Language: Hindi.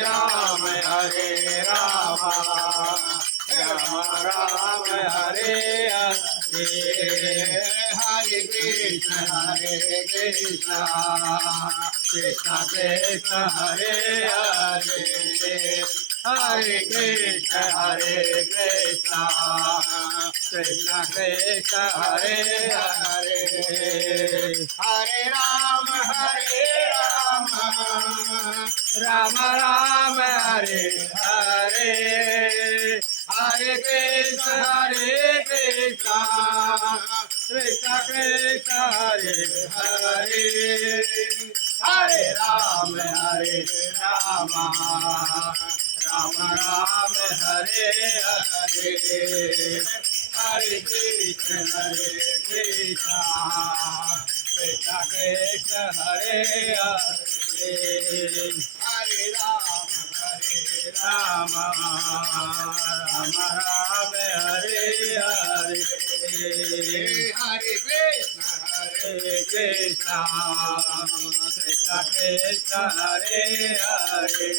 राम हरे राम राम राम हरे हरे हरे कृष्ण कृष्ण कृष्ण हरे हरे हरे कृष्ण कृष्ण कृष्ण हरे हरे हरे राम राम राम हरे हरे हरे कृष्ण कृष्ण कृष्ण हरे हरे हरे राम राम राम हरे हरे हरे कृष्ण कृष्ण कृष्ण हरे हरे हरे राम राम राम हरे हरे हरे कृष्ण कृष्ण कृष्ण हरे हरे